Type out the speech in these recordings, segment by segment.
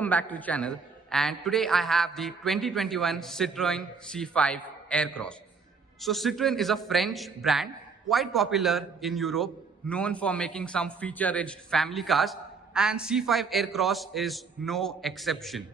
welcome back to the channel. And today I have the 2021 Citroën C5 Aircross. So Citroën is a French brand quite popular in Europe, known for making some feature-rich family cars, and C5 Aircross is no exception.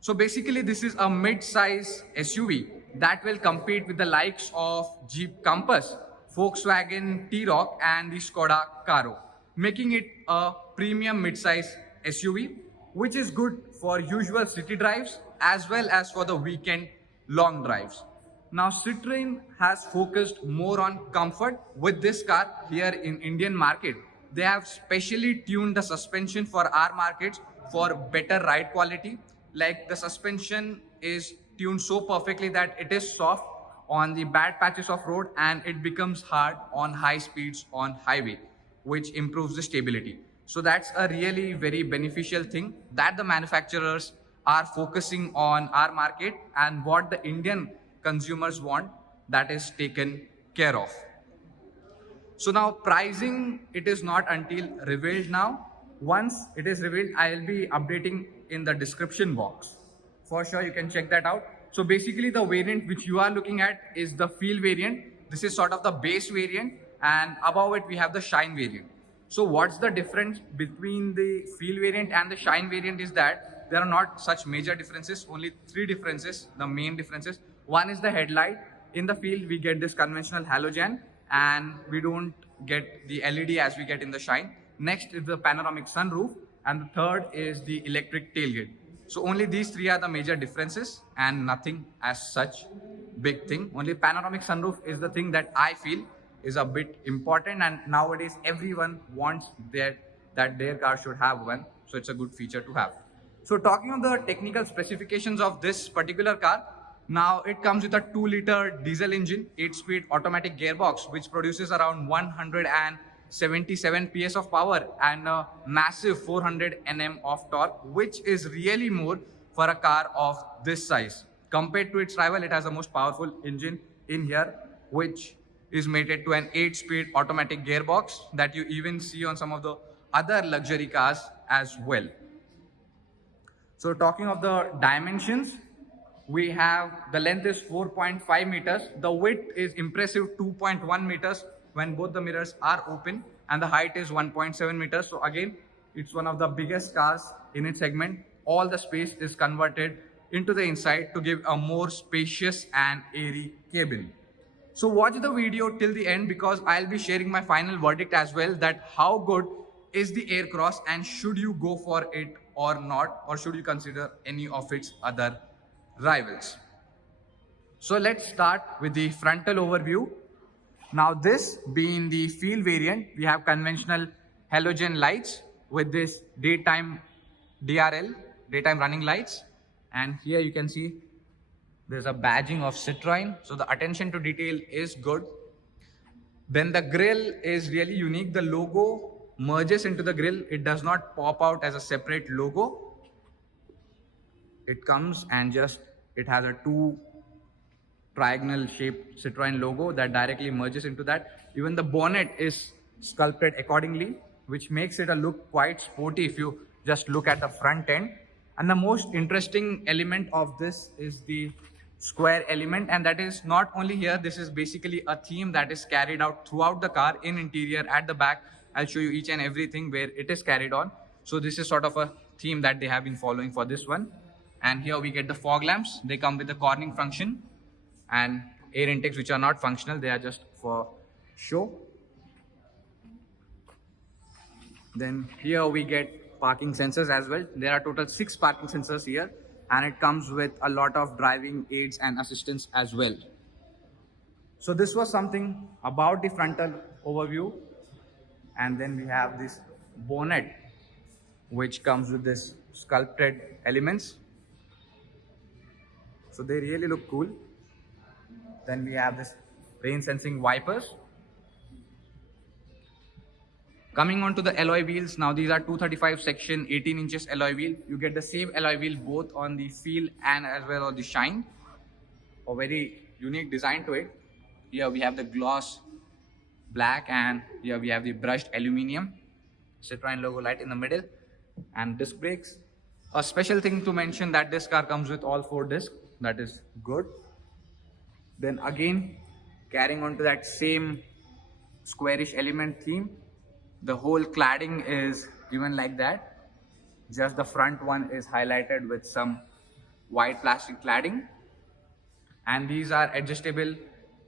So basically this is a mid-size SUV that will compete with the likes of Jeep Compass, Volkswagen T-Roc and the Skoda Karo, making it a premium mid-size SUV, which is good for usual city drives as well as for the weekend long drives. Now Citroën has focused more on comfort with this car here in Indian market. They have specially tuned the suspension for our markets for better ride quality. Like the suspension is tuned so perfectly that it is soft on the bad patches of road and it becomes hard on high speeds on highway, which improves the stability. So that's a really very beneficial thing that the manufacturers are focusing on our market, and what the Indian consumers want, that is taken care of. So now pricing, it is not until revealed now. Once it is revealed, I'll be updating in the description box. For sure, you can check that out. So basically the variant which you are looking at is the Feel variant. This is sort of the base variant, and above it we have the Shine variant. So what's the difference between the Feel variant and the Shine variant is that there are not such major differences, only three differences, the main differences. One is the headlight. In the Feel, we get this conventional halogen and we don't get the LED as we get in the Shine. Next is the panoramic sunroof, and the third is the electric tailgate. So only these three are the major differences and nothing as such big thing. Only panoramic sunroof is the thing that I feel is a bit important, and nowadays everyone wants that their car should have one. So it's a good feature to have. So talking of the technical specifications of this particular car, now it comes with a 2-liter diesel engine, 8-speed automatic gearbox, which produces around 177 PS of power and a massive 400 Nm of torque, which is really more for a car of this size. Compared to its rival, it has the most powerful engine in here, which is mated to an 8-speed automatic gearbox that you even see on some of the other luxury cars as well. So talking of the dimensions, we have the length is 4.5 meters. The width is impressive 2.1 meters when both the mirrors are open, and the height is 1.7 meters. So again, it's one of the biggest cars in its segment. All the space is converted into the inside to give a more spacious and airy cabin. So watch the video till the end, because I'll be sharing my final verdict as well, that how good is the Aircross and should you go for it or not, or should you consider any of its other rivals. So let's start with the frontal overview. Now this being the Feel variant, we have conventional halogen lights with this daytime DRL, daytime running lights, and here you can see there's a badging of Citroën, so the attention to detail is good. Then the grille is really unique. The logo merges into the grille. It does not pop out as a separate logo. It comes and just, it has a 2 triangle shaped Citroën logo that directly merges into that. Even the bonnet is sculpted accordingly, which makes it a look quite sporty if you just look at the front end. And the most interesting element of this is the square element, and that is not only here, this is basically a theme that is carried out throughout the car, in interior, at the back. I'll show you each and everything where it is carried on. So this is sort of a theme that they have been following for this one. And here we get the fog lamps. They come with the corning function, and air intakes which are not functional, they are just for show. Then here we get parking sensors as well. There are total 6 parking sensors here, and it comes with a lot of driving aids and assistance as well. So this was something about the frontal overview. And then we have this bonnet, which comes with this sculpted elements. So they really look cool. Then we have this rain sensing wipers. Coming on to the alloy wheels, now these are 235 section 18 inches alloy wheel. You get the same alloy wheel both on the Feel and as well on the Shine. A very unique design to it. Here we have the gloss black, and here we have the brushed aluminium Citroën logo light in the middle, and disc brakes. A special thing to mention that this car comes with all 4 discs. That is good. Then again, carrying on to that same squarish element theme, the whole cladding is given like that. Just the front one is highlighted with some white plastic cladding. And these are adjustable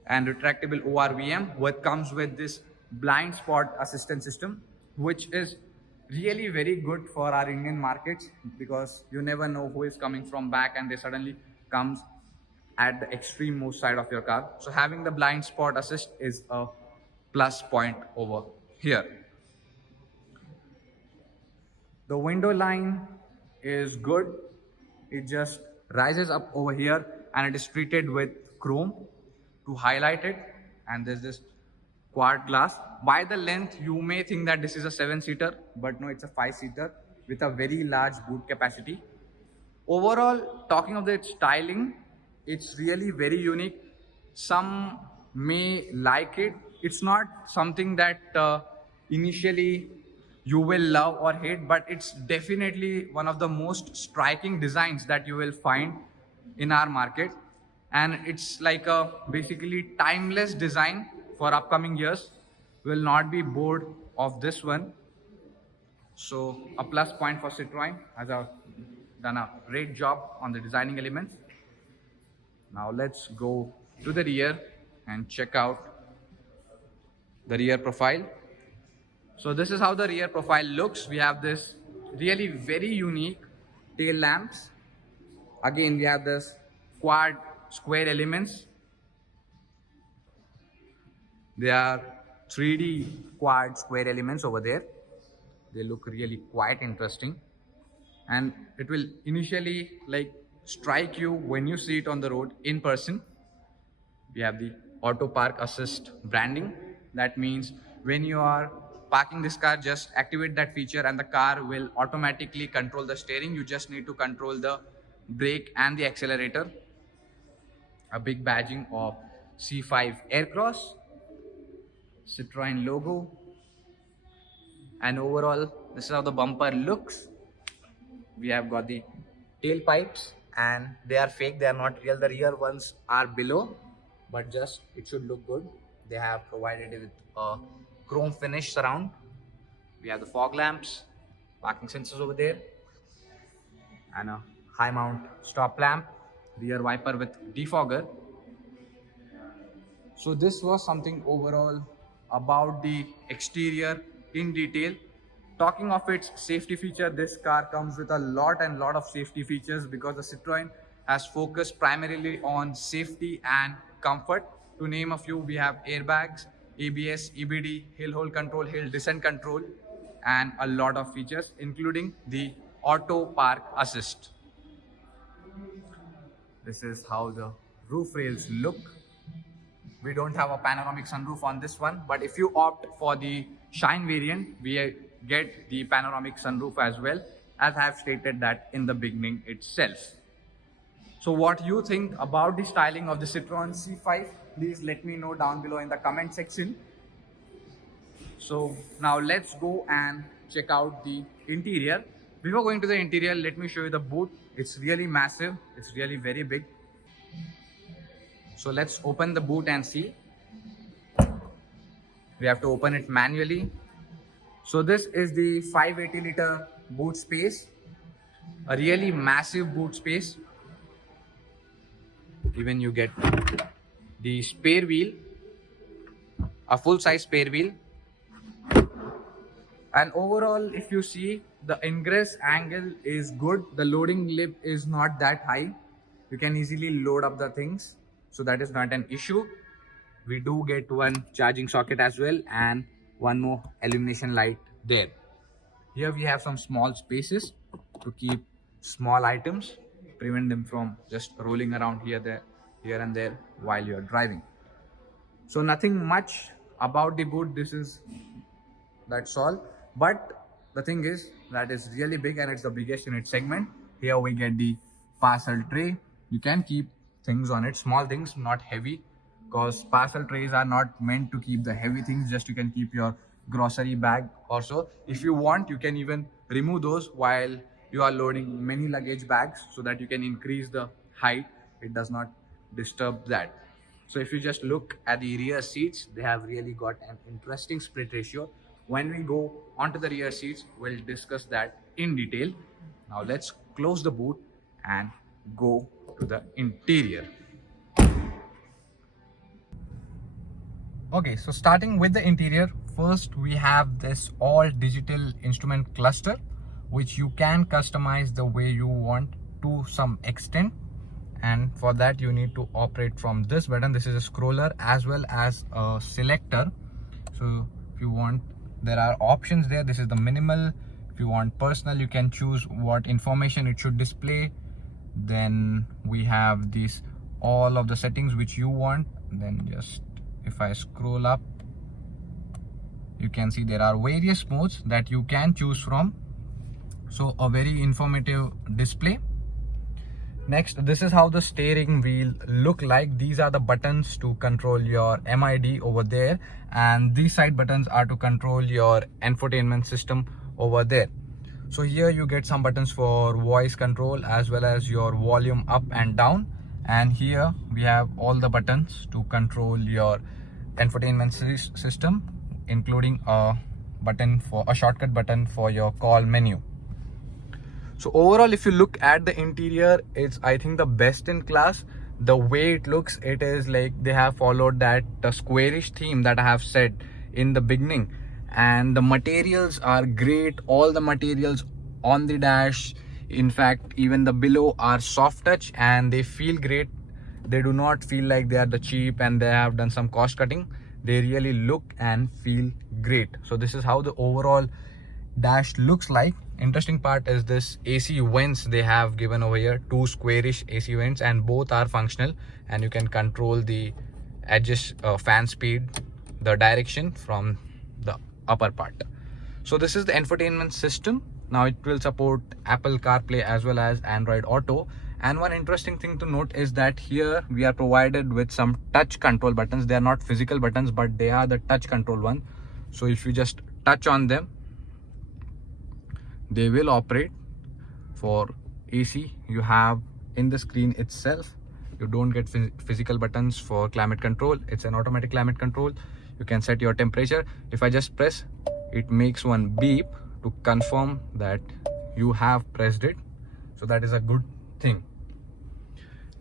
and retractable ORVM, what comes with this blind spot assistance system, which is really very good for our Indian markets, because you never know who is coming from back and they suddenly comes at the extreme most side of your car. So having the blind spot assist is a plus point over here. The window line is good. It just rises up over here and it is treated with chrome to highlight it. And there's this quad glass. By the length, you may think that this is a 7-seater, but no, it's a 5-seater with a very large boot capacity. Overall, talking of the styling, it's really very unique. Some may like it. It's not something that initially you will love or hate, but it's definitely one of the most striking designs that you will find in our market. And it's like a basically timeless design for upcoming years. Will not be bored of this one. So a plus point for Citroën, has done a great job on the designing elements. Now let's go to the rear and check out the rear profile. So this is how the rear profile looks. We have this really very unique tail lamps. Again, we have this quad square elements. They are 3D quad square elements over there. They look really quite interesting. And it will initially like strike you when you see it on the road in person. We have the auto park assist branding. That means when you are parking this car, just activate that feature and the car will automatically control the steering. You just need to control the brake and the accelerator. A big badging of C5 Aircross, Citroën logo, and overall this is how the bumper looks. We have got the tailpipes and they are fake, they are not real. The rear ones are below, but just it should look good. They have provided it with a chrome finish surround. We have the fog lamps, parking sensors over there, and a high mount stop lamp, rear wiper with defogger. So this was something overall about the exterior in detail. Talking of its safety feature, this car comes with a lot of safety features, because the Citroën has focused primarily on safety and comfort. To name a few, we have airbags, ABS, EBD, hill hold control, hill descent control, and a lot of features, including the auto park assist. This is how the roof rails look. We don't have a panoramic sunroof on this one, but if you opt for the Shine variant, we get the panoramic sunroof as well, as I have stated that in the beginning itself. So what you think about the styling of the Citroën C5, please let me know down below in the comment section. So now let's go and check out the interior. Before going to the interior, let me show you the boot. It's really massive, it's really very big. So let's open the boot and see. We have to open it manually. So this is the 580-liter boot space, a really massive boot space. Even you get the spare wheel, a full-size spare wheel. And overall, if you see, the ingress angle is good. The loading lip is not that high. You can easily load up the things, so that is not an issue. We do get one charging socket as well and one more illumination light there. Here we have some small spaces to keep small items, prevent them from just rolling around here and there while you're driving. So nothing much about the boot. That's all. But the thing is that is really big and it's the biggest in its segment. Here we get the parcel tray. You can keep things on it, small things, not heavy, because parcel trays are not meant to keep the heavy things. Just you can keep your grocery bag or so. If you want, you can even remove those while you are loading many luggage bags so that you can increase the height. It does not disturb that. So if you just look at the rear seats, they have really got an interesting split ratio. When we go onto the rear seats, we'll discuss that in detail. Now let's close the boot and go to the interior. Okay, so starting with the interior, first we have this all digital instrument cluster, which you can customize the way you want to some extent. And for that you need to operate from this button. This is a scroller as well as a selector. So if you want, there are options there. This is the minimal. If you want personal, you can choose what information it should display. Then we have these all of the settings which you want. Then just if I scroll up, you can see there are various modes that you can choose from. So a very informative display. Next, this is how the steering wheel look like. These are the buttons to control your MID over there, and these side buttons are to control your infotainment system over there. So here you get some buttons for voice control as well as your volume up and down, and here we have all the buttons to control your infotainment system, including a shortcut button for your call menu. So overall, if you look at the interior, it's I think the best in class. The way it looks, it is like they have followed that squarish theme that I have said in the beginning, and the materials are great. All the materials on the dash, in fact even the below, are soft touch and they feel great. They do not feel like they are the cheap and they have done some cost cutting. They really look and feel great. So this is how the overall dash looks like. Interesting part is this AC vents they have given over here, two squarish AC vents, and both are functional, and you can control the adjust fan speed, the direction from the upper part. So this is the infotainment system. Now it will support Apple CarPlay as well as Android Auto. And one interesting thing to note is that here we are provided with some touch control buttons. They are not physical buttons, but they are the touch control one. So if you just touch on them, they will operate. For AC, you have in the screen itself, you don't get physical buttons for climate control. It's an automatic climate control. You can set your temperature. If I just press, it makes one beep to confirm that you have pressed it. So that is a good thing.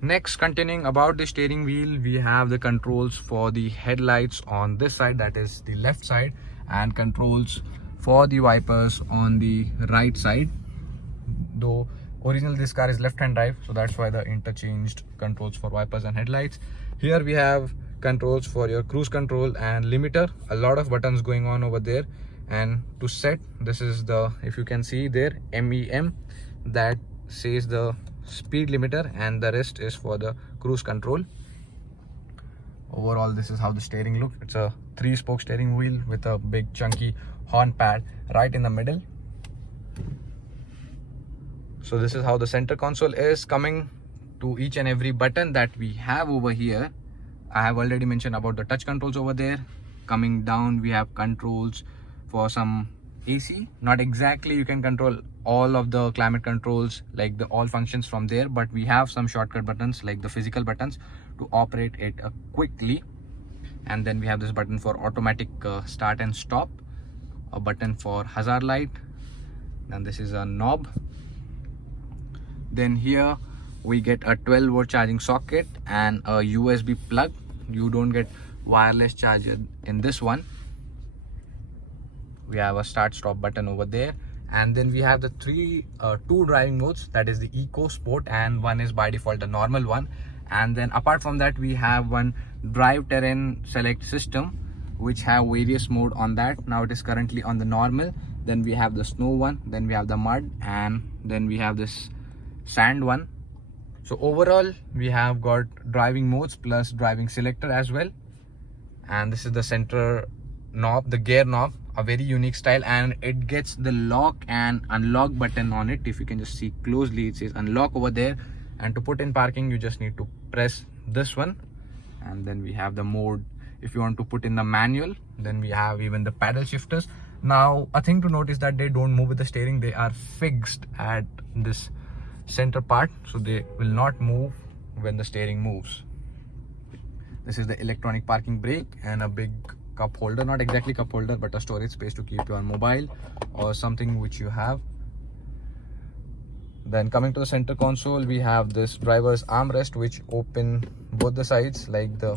Next, continuing about the steering wheel, we have the controls for the headlights on this side, that is the left side, and controls for the wipers on the right side. Though original this car is left-hand drive, so that's why the interchanged controls for wipers and headlights. Here we have controls for your cruise control and limiter. A lot of buttons going on over there. And to set, this is the, if you can see there, MEM, that says the speed limiter, and the rest is for the cruise control. Overall, this is how the steering looks. It's a 3-spoke steering wheel with a big chunky horn pad right in the middle. So this is how the center console is. Coming to each and every button that we have over here, I have already mentioned about the touch controls over there. Coming down, we have controls for some AC. Not exactly you can control all of the climate controls like the all functions from there, but we have some shortcut buttons like the physical buttons to operate it quickly. And then we have this button for automatic start and stop, a button for hazard light, and this is a knob. Then here we get a 12-volt charging socket and a USB plug. You don't get wireless charger in this one. We have a start stop button over there, and then we have the two driving modes, that is the Eco, Sport, and one is by default the normal one. And then apart from that, we have one drive terrain select system which have various mode on that. Now it is currently on the normal. Then we have the snow one, then we have the mud, and then we have this sand one. So overall we have got driving modes plus driving selector as well. And this is the center knob, the gear knob, a very unique style, and it gets the lock and unlock button on it. If you can just see closely, it says unlock over there, and to put in parking you just need to press this one. And then we have the mode, if you want to put in the manual. Then we have even the paddle shifters. Now, a thing to note is that they don't move with the steering. They are fixed at this center part, so they will not move when the steering moves. This is the electronic parking brake and a big cup holder, not exactly cup holder, but a storage space to keep your mobile or something which you have. Then coming to the center console, we have this driver's armrest which open both the sides, like the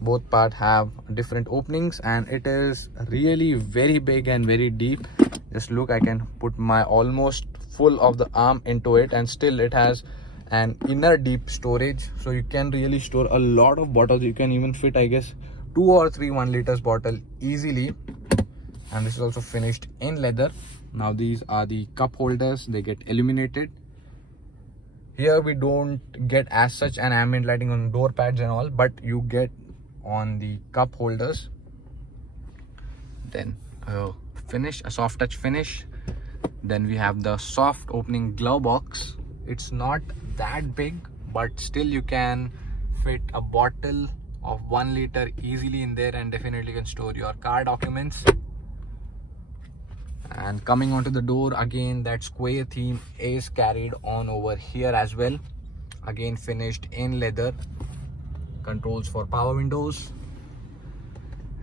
both part have different openings, and it is really very big and very deep. Just look, I can put my almost full of the arm into it, and still it has an inner deep storage, so you can really store a lot of bottles. You can even fit, I guess, 2 or 3 1-liter bottle easily. And this is also finished in leather. Now these are the cup holders, they get illuminated. Here we don't get as such an ambient lighting on door pads and all, but you get on the cup holders. Then finish, a soft touch finish. Then we have the soft opening glove box. It's not that big, but still you can fit a bottle of 1 liter easily in there, and definitely can store your car documents. And coming onto the door, again that square theme is carried on over here as well. Again finished in leather. Controls for power windows,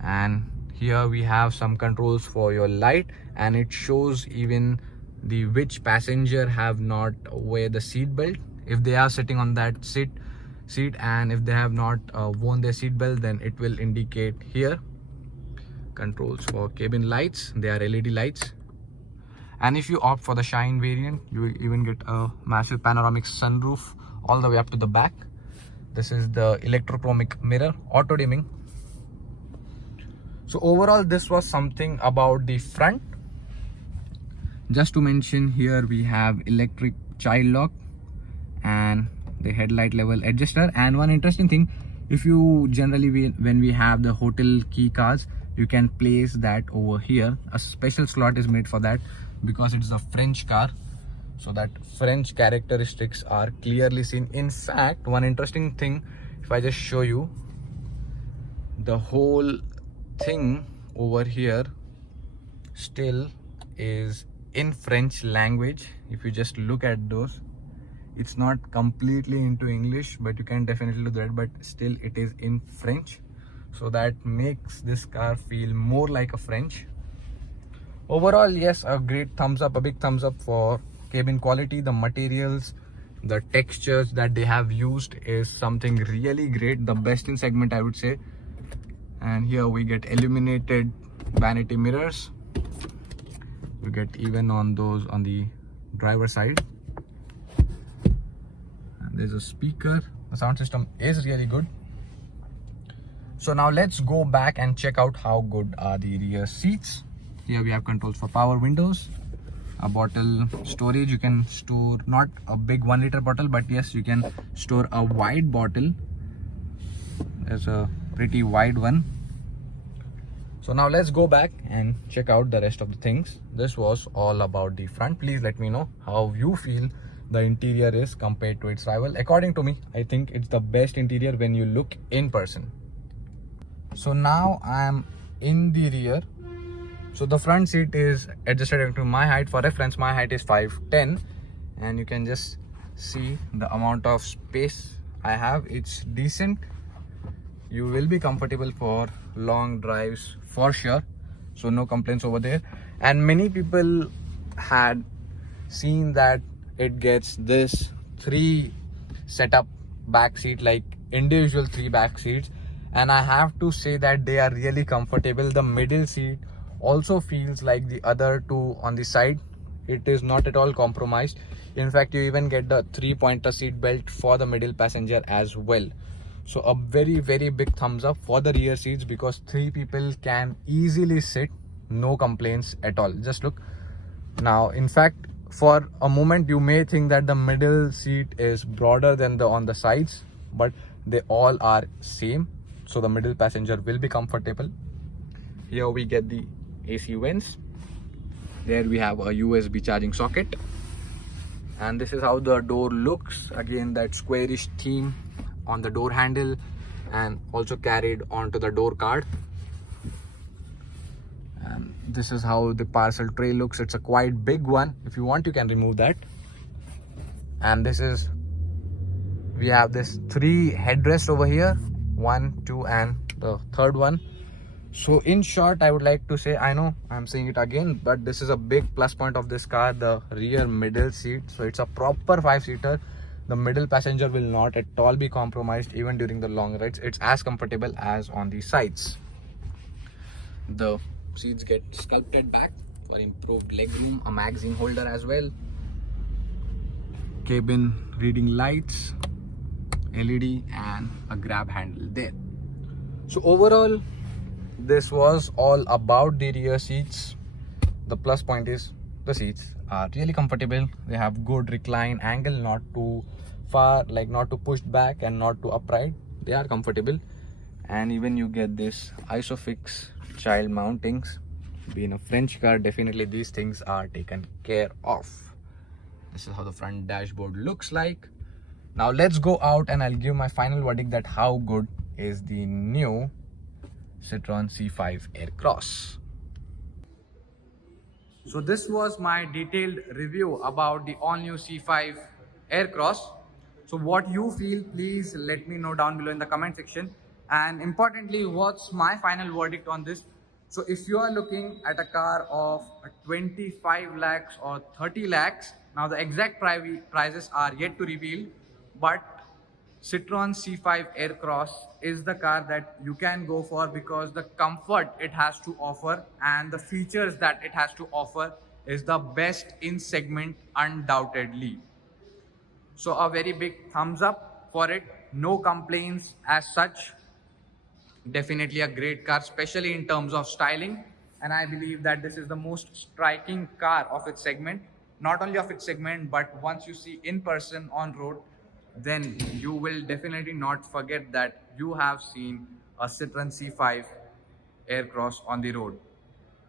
and here we have some controls for your light, and it shows even the which passenger have not wear the seat belt. If they are sitting on that seat, and if they have not worn their seat belt, then it will indicate here. Controls for cabin lights, they are LED lights. And if you opt for the Shine variant, you even get a massive panoramic sunroof all the way up to the back. This is the electrochromic mirror, auto dimming. So overall, this was something about the front. Just to mention, here we have electric child lock and the headlight level adjuster. And one interesting thing, if you generally, when we have the hotel key cards, you can place that over here. A special slot is made for that because it's a French car, so that French characteristics are clearly seen. In fact, one interesting thing, if I just show you, the whole thing over here still is in French language. If you just look at those, it's not completely into English, but you can definitely do that, but still it is in French, so that makes this car feel more like a French. Overall, yes, a great thumbs up, a big thumbs up for cabin quality. The materials, the textures that they have used is something really great, the best in segment, I would say. And here we get illuminated vanity mirrors. We get even on those on the driver side. And there's a speaker. The sound system is really good. So now let's go back and check out how good are the rear seats. Here we have controls for power windows, a bottle storage. You can store not a big 1 liter bottle, but yes, you can store a wide bottle. There's a pretty wide one. So now let's go back and check out the rest of the things. This was all about the front. Please let me know how you feel the interior is compared to its rival. According to me, I think it's the best interior when you look in person. So now I am in the rear. So the front seat is adjusted to my height. For reference, my height is 5'10", and you can just see the amount of space I have. It's decent. You will be comfortable for long drives for sure, so no complaints over there. And many people had seen that it gets this 3 setup back seat, like individual 3 back seats, and I have to say that they are really comfortable. The middle seat also feels like the other 2 on the side. It is not at all compromised. In fact, you even get the 3-pointer seat belt for the middle passenger as well. So a very big thumbs up for the rear seats, because 3 people can easily sit, no complaints at all. Just look now. In fact, for a moment you may think that the middle seat is broader than the on the sides, but they all are same, so the middle passenger will be comfortable. Here we get the AC vents. There we have a USB charging socket, and this is how the door looks. Again, that squarish theme on the door handle, and also carried onto the door card. And this is how the parcel tray looks. It's a quite big one. If you want, you can remove that. And this is, we have this 3 headrests over here, 1, 2 and the third one. So in short, I would like to say, I know I'm saying it again, but this is a big plus point of this car, the rear middle seat. So it's a proper 5-seater. The middle passenger will not at all be compromised even during the long rides. It's as comfortable as on the sides. The seats get sculpted back for improved legroom, a magazine holder as well, cabin reading lights, LED and a grab handle there. So overall, this was all about the rear seats. The plus point is the seats are really comfortable. They have good recline angle, not too far, like not too pushed back and not too upright. They are comfortable. And even you get this ISOFIX child mountings. Being a French car, definitely these things are taken care of. This is how the front dashboard looks like. Now let's go out and I'll give my final verdict that how good is the new Citroen C5 Aircross. So this was my detailed review about the all-new C5 Aircross. So what you feel, please let me know down below in the comment section. And importantly, what's my final verdict on this? So if you are looking at a car of 25 lakhs or 30 lakhs, now the exact prices are yet to reveal, but Citroen C5 Aircross is the car that you can go for because the comfort it has to offer and the features that it has to offer is the best in segment undoubtedly. So a very big thumbs up for it. No complaints as such. Definitely a great car, especially in terms of styling. And I believe that this is the most striking car of its segment. Not only of its segment, but once you see in person on road, then you will definitely not forget that you have seen a Citroen C5 Aircross on the road.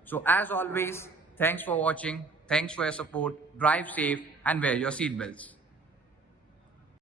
So as always, thanks for watching, thanks for your support, drive safe and wear your seatbelts.